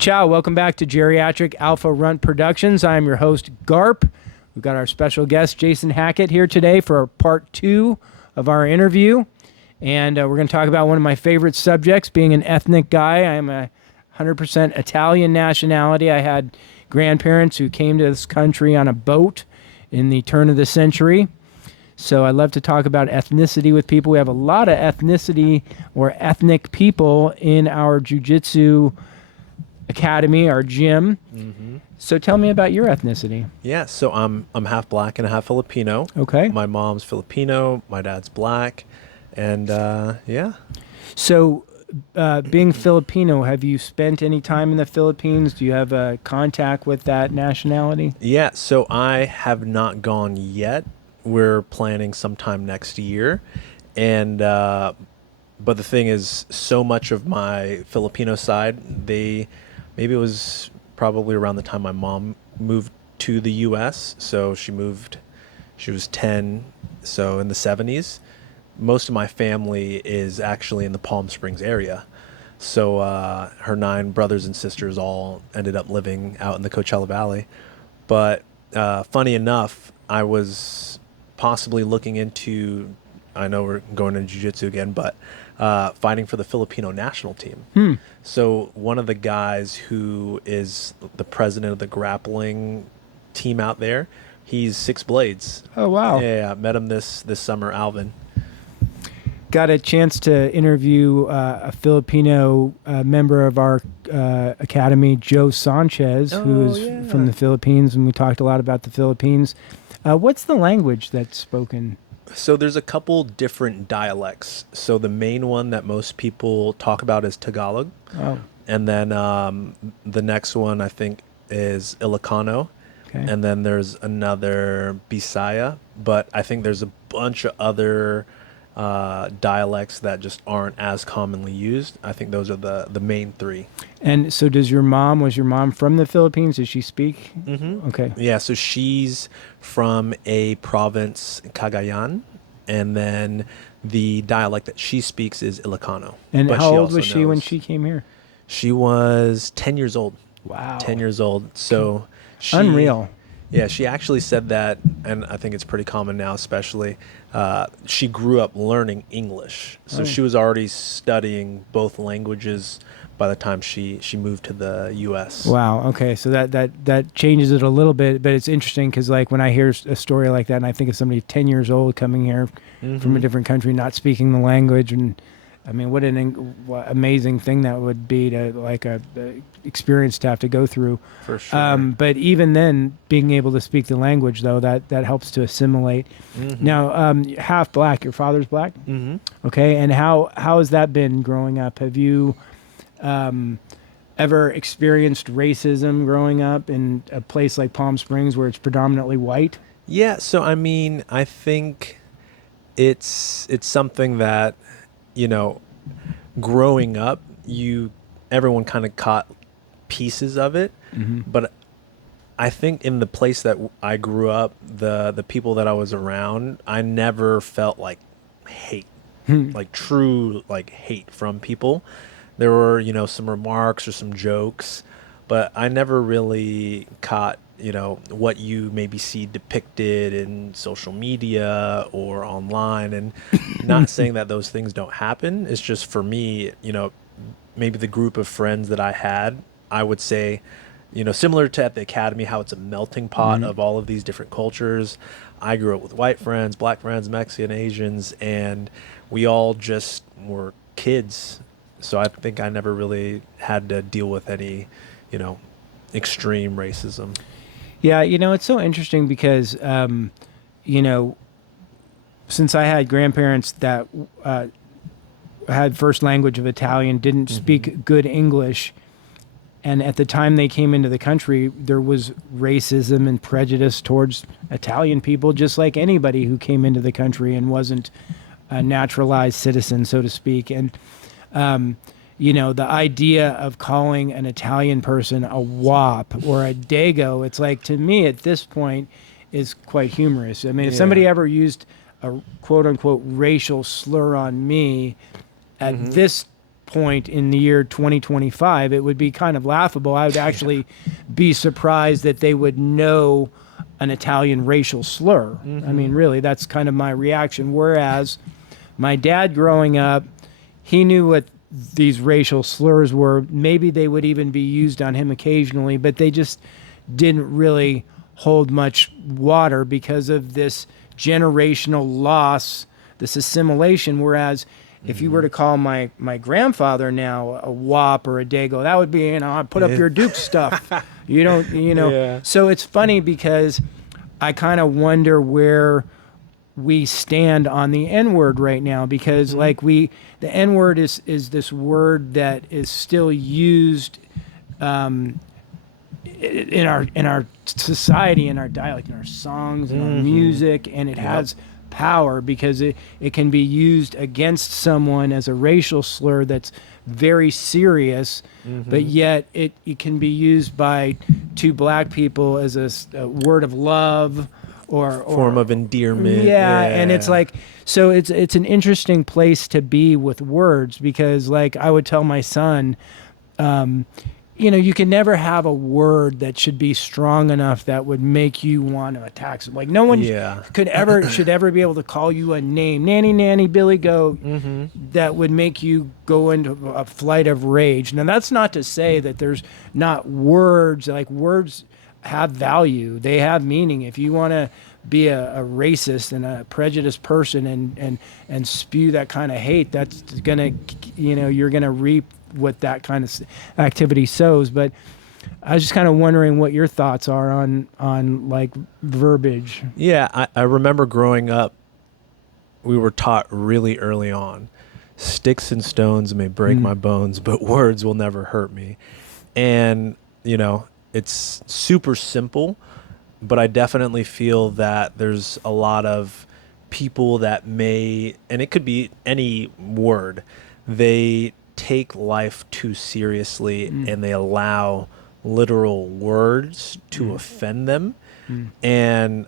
Ciao, welcome back to Geriatric Alpha Runt Productions. I'm your host, Garp. We've got our special guest, Jason Hackett, here today for part 2 of our interview. And we're going to talk about one of my favorite subjects, being an ethnic guy. I am a 100% Italian nationality. I had grandparents who came to this country on a boat in the turn of the century. So I love to talk about ethnicity with people. We have a lot of ethnicity or ethnic people in our jiu-jitsu academy, our gym. Mm-hmm. So tell me about your ethnicity. Yeah, so I'm half black and half Filipino. Okay. My mom's Filipino, my dad's black, and yeah. So being Filipino, have you spent any time in the Philippines? Do you have contact with that nationality? Yeah, so I have not gone yet. We're planning sometime next year, and but the thing is, so much of my Filipino side, maybe it was probably around the time my mom moved to the U.S. So she was 10, so in the 70s. Most of my family is actually in the Palm Springs area. So her 9 brothers and sisters all ended up living out in the Coachella Valley. But funny enough, I was possibly looking into, I know we're going into jiu-jitsu again, but fighting for the Filipino national team. So one of the guys who is the president of the grappling team out there, he's Six Blades. Oh, wow. Yeah, met him this summer, Alvin. Got a chance to interview a Filipino member of our academy, Joe Sanchez, who is from the Philippines, and we talked a lot about the Philippines. What's the language that's spoken? So there's a couple different dialects. So the main one that most people talk about is Tagalog. Oh. And then the next one, I think, is Ilocano. Okay. And then there's another Bisaya. But I think there's a bunch of other dialects that just aren't as commonly used. I think those are the main 3. And so was your mom from the Philippines? Does she speak? Mm-hmm. Okay. Yeah, so she's from a province, Cagayan, and then the dialect that she speaks is Ilocano. And But how old also was she when knows- she came here? She was 10 years old. Wow. 10 years old. So she... Unreal. Yeah, she actually said that, and I think it's pretty common now, especially, she grew up learning English. So she was already studying both languages by the time she moved to the U.S. Wow. Okay. So that changes it a little bit, but it's interesting because like when I hear a story like that and I think of somebody 10 years old coming here from a different country, not speaking the language, and I mean, what what amazing thing that would be to like a experience to have to go through. For sure. But even then, being able to speak the language, though, that helps to assimilate. Now, half black. Your father's black. Mm-hmm. Okay. And how has that been growing up? Have you ever experienced racism growing up in a place like Palm Springs where it's predominantly white? Yeah, so I mean, I think it's something that, you know, growing up, everyone kind of caught pieces of it, but I think in the place that I grew up, the people that I was around, I never felt like hate, like true like hate from people. There were, you know, some remarks or some jokes, but I never really caught, you know, what you maybe see depicted in social media or online. And not saying that those things don't happen. It's just for me, you know, maybe the group of friends that I had, I would say, you know, similar to at the academy, how it's a melting pot of all of these different cultures. I grew up with white friends, black friends, Mexican, Asians, and we all just were kids. So I think I never really had to deal with any, you know, extreme racism. Yeah, you know, it's so interesting because, you know, since I had grandparents that had first language of Italian, didn't speak good English, and at the time they came into the country, there was racism and prejudice towards Italian people, just like anybody who came into the country and wasn't a naturalized citizen, so to speak. And you know, the idea of calling an Italian person a wop or a dago, it's like, to me at this point, is quite humorous. I mean, if somebody ever used a quote unquote racial slur on me at this point in the year 2025, it would be kind of laughable. I would actually be surprised that they would know an Italian racial slur. I mean, really, that's kind of my reaction. Whereas my dad growing up, he knew what these racial slurs were. Maybe they would even be used on him occasionally, but they just didn't really hold much water because of this generational loss, this assimilation. Whereas if you were to call my grandfather now a wop or a dago, that would be, put up your Duke stuff. You don't, Yeah. So it's funny because I kind of wonder where we stand on the N word right now, because the N word is this word that is still used in our society, in our dialect, in our songs, in our music, and it has power because it can be used against someone as a racial slur that's very serious, but yet it can be used by two black people as a word of love or Form of endearment. yeah, and it's like, so it's an interesting place to be with words, because like I would tell my son, you can never have a word that should be strong enough that would make you want to attack someone. Like no one should ever be able to call you a name, nanny, Billy Goat, that would make you go into a flight of rage. Now that's not to say that there's not words, like words have value, they have meaning. If you want to be a racist and a prejudiced person and spew that kind of hate, that's gonna, you're gonna reap what that kind of activity sows. But I was just kind of wondering what your thoughts are on like verbiage. Yeah, I remember growing up, we were taught really early on, sticks and stones may break my bones, but words will never hurt me. And, it's super simple, but I definitely feel that there's a lot of people that may, and it could be any word, they take life too seriously and they allow literal words to offend them. And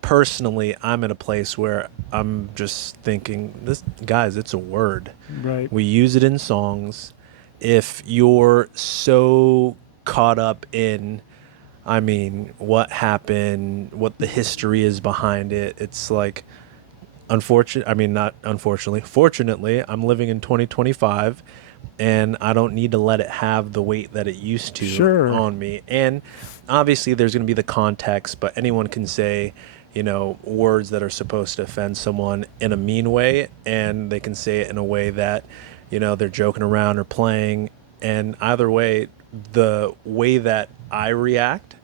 personally, I'm in a place where I'm just thinking, guys, it's a word. Right. We use it in songs. If you're so caught up in, what happened, what the history is behind it, it's like, fortunately, I'm living in 2025 and I don't need to let it have the weight that it used to on me. And obviously there's going to be the context, but anyone can say, words that are supposed to offend someone in a mean way, and they can say it in a way that, they're joking around or playing. And either way, the way that I react,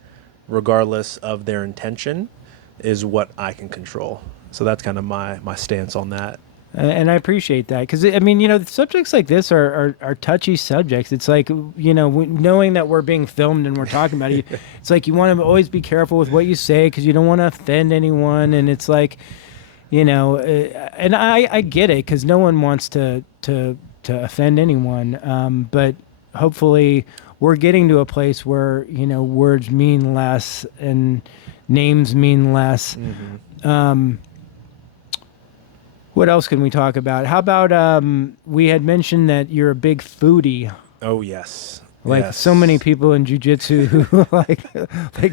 regardless of their intention, is what I can control. So that's kind of my stance on that. And I appreciate that, because subjects like this are touchy subjects. It's like, knowing that we're being filmed and we're talking about it, it's like you want to always be careful with what you say because you don't want to offend anyone. And it's like, and I get it, because no one wants to offend anyone. But hopefully we're getting to a place where, words mean less and names mean less. What else can we talk about? How about we had mentioned that you're a big foodie. Oh, yes. Like so many people in jiu-jitsu who like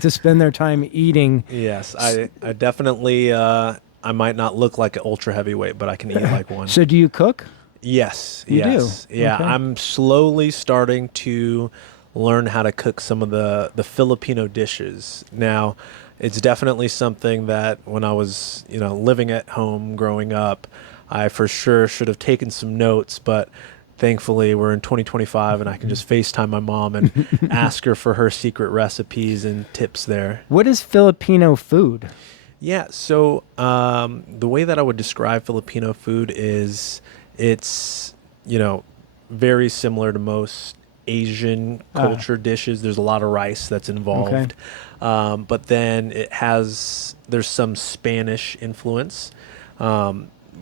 to spend their time eating. Yes, I definitely, I might not look like an ultra heavyweight, but I can eat like one. So do you cook? Yes. You do? Yeah, Okay. I'm slowly starting to learn how to cook some of the Filipino dishes. Now, it's definitely something that when I was, living at home growing up, I for sure should have taken some notes, but thankfully we're in 2025 and I can just FaceTime my mom and ask her for her secret recipes and tips there. What is Filipino food? Yeah, so the way that I would describe Filipino food is it's, very similar to most Asian culture dishes. There's a lot of rice that's involved. But then there's some Spanish influence.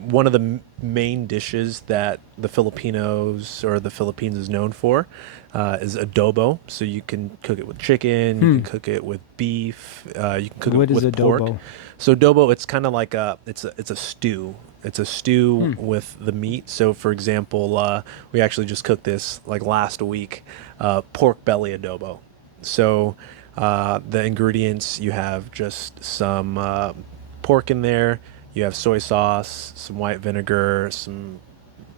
one of the main dishes that the Filipinos or the Philippines is known for is adobo. So you can cook it with chicken, you can cook it with beef, you can cook What it is with pork. adobo? So adobo, it's kind of like it's a stew. It's a stew with the meat. So for example, we actually just cooked this like last week, pork belly adobo. So the ingredients, you have just some pork in there. You have soy sauce, some white vinegar, some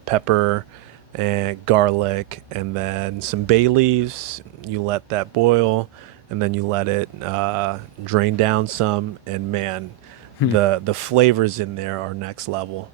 pepper, and garlic, and then some bay leaves. You let that boil, and then you let it drain down some. And man, the flavors in there are next level.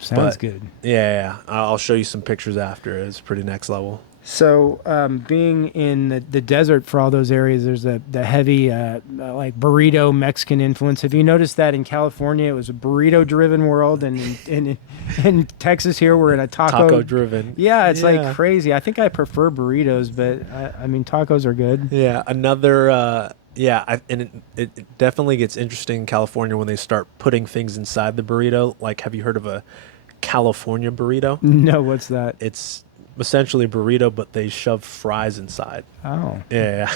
Sounds But good. yeah, I'll show you some pictures after. It's pretty next level. So, being in the desert for all those areas, there's the heavy like burrito Mexican influence. Have you noticed that in California it was a burrito-driven world, and in Texas here we're in a Taco driven. Yeah, it's like crazy. I think I prefer burritos, but I mean tacos are good. Yeah, another. And it definitely gets interesting in California when they start putting things inside the burrito. Like, have you heard of a California burrito? No, what's that? It's essentially a burrito, but they shove fries inside. Oh, Yeah.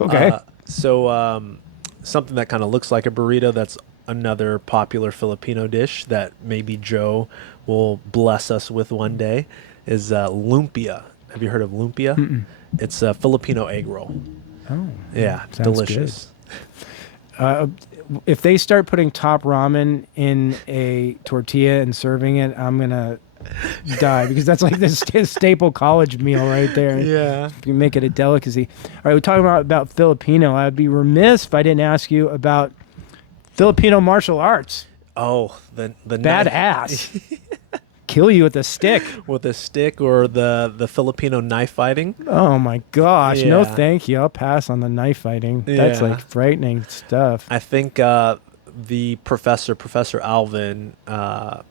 okay. Something that kind of looks like a burrito. That's another popular Filipino dish that maybe Joe will bless us with one day. Is lumpia. Have you heard of lumpia? Mm-mm. It's a Filipino egg roll. Oh, Yeah, sounds delicious. if they start putting top ramen in a tortilla and serving it, I'm gonna die because that's like the staple college meal right there. Yeah. You make it a delicacy. All right, we're talking about Filipino. I'd be remiss if I didn't ask you about Filipino martial arts. Oh, the Badass. Kill you with a stick. with a stick, or the Filipino knife fighting. Oh my gosh. No, Yeah. thank you. I'll pass on the knife fighting. That's Yeah. like frightening stuff. I think the Professor Alvin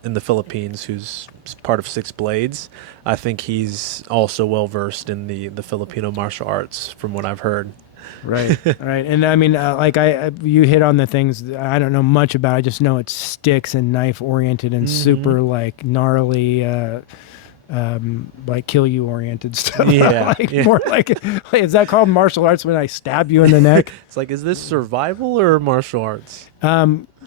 in the Philippines, who's part of Six Blades, I think he's also well versed in the Filipino martial arts, from what I've heard. Right, right, and I mean, you hit on the things that I don't know much about. I just know it's sticks and knife oriented and super like gnarly, like kill you oriented stuff. Yeah, like yeah. more like, is that called martial arts when I stab you in the neck? It's like, is this survival or martial arts?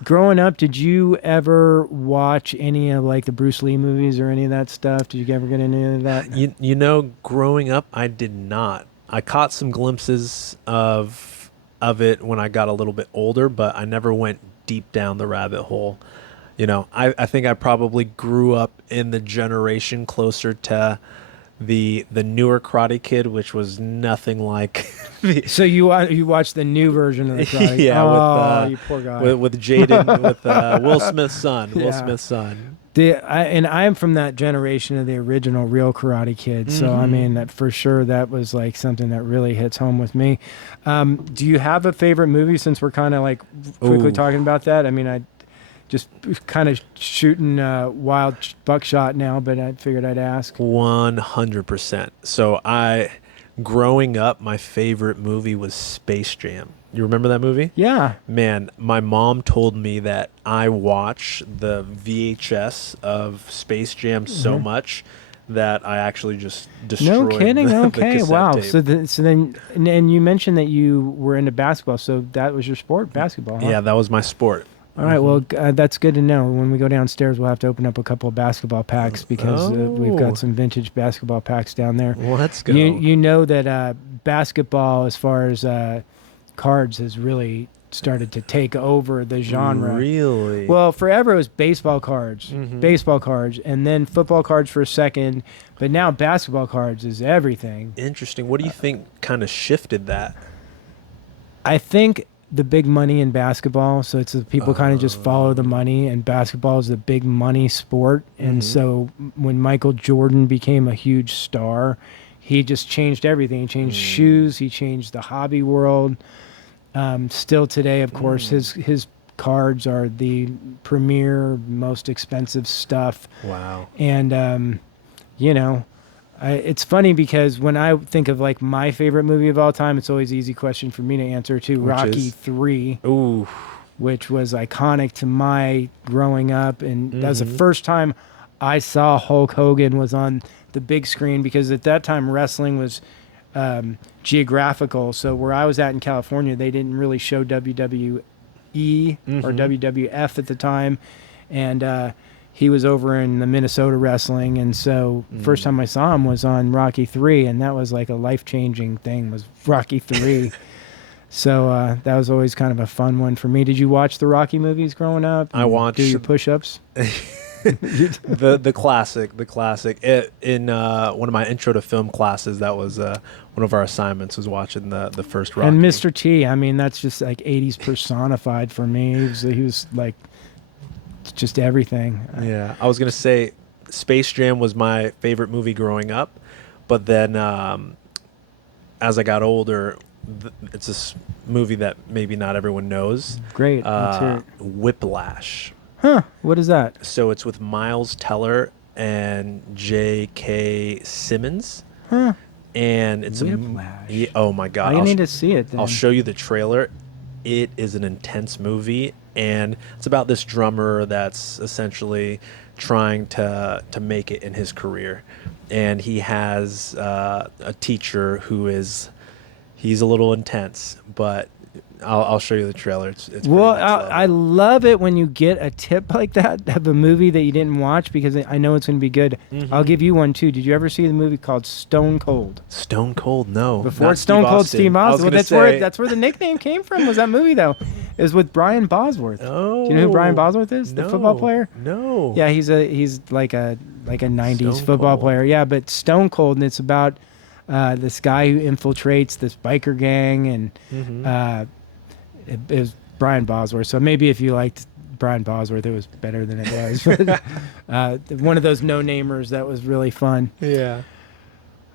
Growing up, did you ever watch any of like the Bruce Lee movies or any of that stuff? Did you ever get into any of that? You know, growing up, I did not. I caught some glimpses of it when I got a little bit older, but I never went deep down the rabbit hole. You know, I think I probably grew up in the generation closer to the newer Karate Kid, which was nothing like So you watched the new version of the Karate? Yeah, oh, with you poor guy. with Jaden, with Will Smith's son. Will Yeah. Smith's son. And I'm from that generation of the original real Karate Kid, so I mean that for sure that was like something that really hits home with me. Do you have a favorite movie? Since we're kind of like quickly Ooh. talking about that, I mean I just kind of shooting wild buckshot now, but I figured I'd ask. 100%. So growing up, my favorite movie was Space Jam. You remember that movie? Yeah, Man, my mom told me that I watched the VHS of Space Jam so much that I actually just destroyed no kidding. the Okay, cassette wow. tape. So then, and you mentioned that you were into basketball, so that was your sport, basketball. Huh? Yeah, that was my sport. All right, well, that's good to know. When we go downstairs, we'll have to open up a couple of basketball packs because we've Oh. got some vintage basketball packs down there. Let's go. You know that basketball, as far as cards, has really started to take over the genre. Really? Well, forever it was baseball cards, and then football cards for a second, but now basketball cards is everything. Interesting. What do you think kind of shifted that? I think the big money in basketball, so it's people kind of just follow the money, and basketball is the big money sport. And so when Michael Jordan became a huge star, he just changed everything. He changed shoes, he changed the hobby world. Still today, of course, his cards are the premier, most expensive stuff. Wow. And you know, it's funny because when I think of like my favorite movie of all time, it's always an easy question for me to answer too. Which Rocky is? 3. Ooh. which was iconic to my growing up. And that was the first time I saw Hulk Hogan was on the big screen, because at that time wrestling was geographical. So where I was at in California, they didn't really show WWE or WWF at the time. And he was over in the Minnesota wrestling. And so first time I saw him was on Rocky 3, and that was like a life-changing thing, was Rocky 3. So that was always kind of a fun one for me. Did you watch the Rocky movies growing up? I watched. Do your push-ups? the classic. In one of my intro to film classes, that was one of our assignments, was watching the first Rocky. And Mr. T, I mean, that's just like 80s personified for me. He was like just everything. Yeah, I was gonna say Space Jam was my favorite movie growing up, but then as I got older, it's this movie that maybe not everyone knows. Great. Let's hear it. Whiplash. Huh? What is that? So it's with Miles Teller and J.K. Simmons. Huh? And it's Whiplash. oh my god! I need to see it. Then. I'll show you the trailer. It is an intense movie, and it's about this drummer that's essentially trying to make it in his career, and he has a teacher who he's a little intense, but I'll show you the trailer. It's well, I love it when you get a tip like that of a movie that you didn't watch, because I know it's going to be good. I'll give you one too. Did you ever see the movie called Stone Cold? Stone Cold, no. Before Stone Cold Steve Austin. Well, that's where the nickname came from. Was that movie though? It was with Brian Bosworth. Oh, do you know who Brian Bosworth is? The football player? No. Yeah, he's like a 90s Stone football Cold. player. Yeah, but Stone Cold, and it's about this guy who infiltrates this biker gang, and it was Brian Bosworth. So maybe if you liked Brian Bosworth, it was better than it was. But, one of those no-namers that was really fun. Yeah.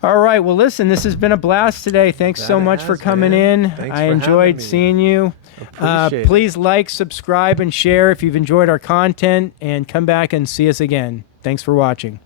All right. Well, listen, this has been a blast today. Thanks so much for coming in. Thanks I for enjoyed having me. seeing you. Appreciate it. Please like, subscribe, and share if you've enjoyed our content, and come back and see us again. Thanks for watching.